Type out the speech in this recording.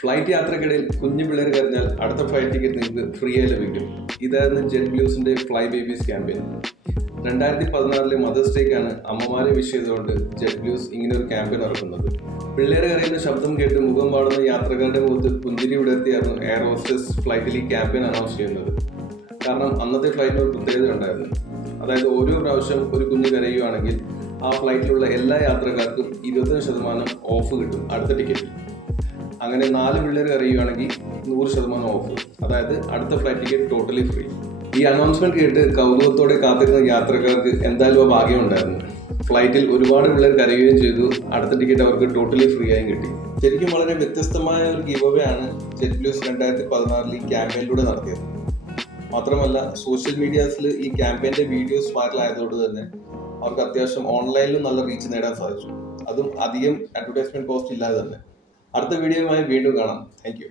Flight യാത്രക്കിടയിൽ കുഞ്ഞു പിള്ളേർ കരഞ്ഞാൽ അടുത്ത ഫ്ലൈറ്റ് ടിക്കറ്റ് നിങ്ങൾക്ക് ഫ്രീ ആയി ലഭിക്കും. ഇതായിരുന്നു ജെറ്റ് ബ്ലൂസിന്റെ ഫ്ലൈ ബേബീസ് ക്യാമ്പയിൻ. 2016 മദേഴ്സ് ഡേക്കാണ് അമ്മമാരെ വിഷ് ചെയ്തുകൊണ്ട് ജെറ്റ് ബ്ലൂസ് ഇങ്ങനെ ഒരു ക്യാമ്പയിൻ ഇറക്കുന്നത്. പിള്ളേരെ കരയുന്ന ശബ്ദം കേട്ട് മുഖം പാടുന്ന യാത്രക്കാരുടെ മുഖത്ത് പുഞ്ചിരി വിടർത്തിയായിരുന്നു എയർ ഹോസ്റ്റസ് ഫ്ലൈറ്റിൽ ഈ ക്യാമ്പയിൻ അനൗൺസ് ചെയ്യുന്നത്. കാരണം അന്നത്തെ ഫ്ലൈറ്റിന് ഒരു പ്രത്യേകത ഉണ്ടായിരുന്നു. അതായത് ഓരോ പ്രാവശ്യം ഒരു കുഞ്ഞ് കരയുകയാണെങ്കിൽ ആ ഫ്ലൈറ്റിലുള്ള എല്ലാ യാത്രക്കാർക്കും 25% ഓഫ് കിട്ടും അടുത്ത ടിക്കറ്റിൽ. അങ്ങനെ 4 പിള്ളേർ കരയുകയാണെങ്കിൽ 100% ഓഫ്, അതായത് അടുത്ത ഫ്ലൈറ്റ് ടിക്കറ്റ് ടോട്ടലി ഫ്രീ. ഈ അനൗൺസ്മെന്റ് കേട്ട് കൗതുകത്തോടെ കാത്തിരുന്ന യാത്രക്കാർക്ക് എന്തായാലും ആ ഭാഗ്യമുണ്ടായിരുന്നു. ഫ്ലൈറ്റിൽ ഒരുപാട് പിള്ളേർ കരയുകയും ചെയ്തു, അടുത്ത ടിക്കറ്റ് അവർക്ക് ടോട്ടലി ഫ്രീ ആയും കിട്ടി. ശരിക്കും വളരെ വ്യത്യസ്തമായ ഒരു ഗീവ് അവേ ആണ് ജെറ്റ് ബ്ലൂസ് 2016 ഈ ക്യാമ്പയിനിലൂടെ നടത്തിയത്. മാത്രമല്ല സോഷ്യൽ മീഡിയാസിൽ ഈ ക്യാമ്പയിന്റെ വീഡിയോസ് വൈറൽ ആയതുകൊണ്ട് തന്നെ അവർക്ക് അത്യാവശ്യം ഓൺലൈനിലും നല്ല റീച്ച് നേടാൻ സാധിച്ചു. അതും അധികം അഡ്വർടൈസ്മെന്റ് കോസ്റ്റ് ഇല്ലാതെ തന്നെ. അടുത്ത വീഡിയോയുമായി വീണ്ടും കാണാം. Thank you.